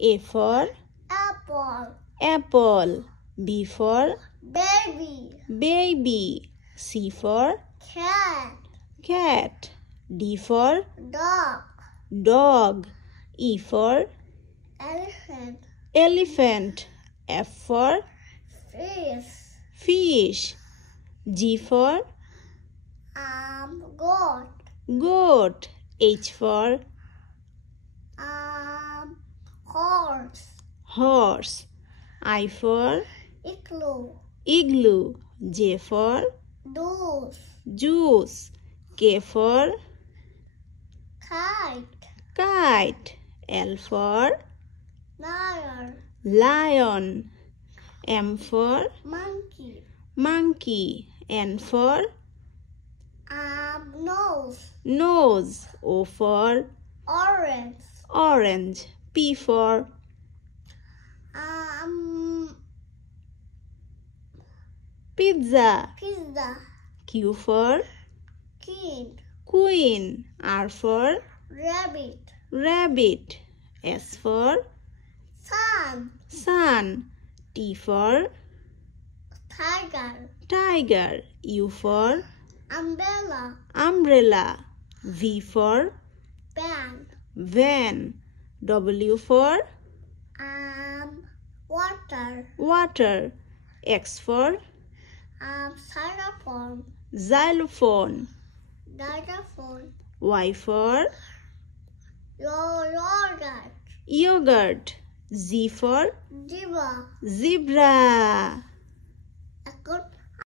A for apple. apple. B for Baby. baby. C for Cat. cat. D for Dog. dog. E for Elephant. elephant. F for Fish. fish. G for Goat. goat. H for Horse. horse. I for Igloo. igloo. J for Goose. juice. K for Kite. kite. L for Lion. lion. M for Monkey. monkey. N for Nose. nose. O for Orange. orange. P for pizza. Pizza. Q for Kid. queen. R for Rabbit. rabbit. S for Sun. sun. T for Tiger. tiger. U for Umbrella. umbrella. V for Van. van. W for Water. water. X for Xylophone. xylophone. Xylophone. Y for Yogurt. yogurt. Z for Zebra. zebra. A good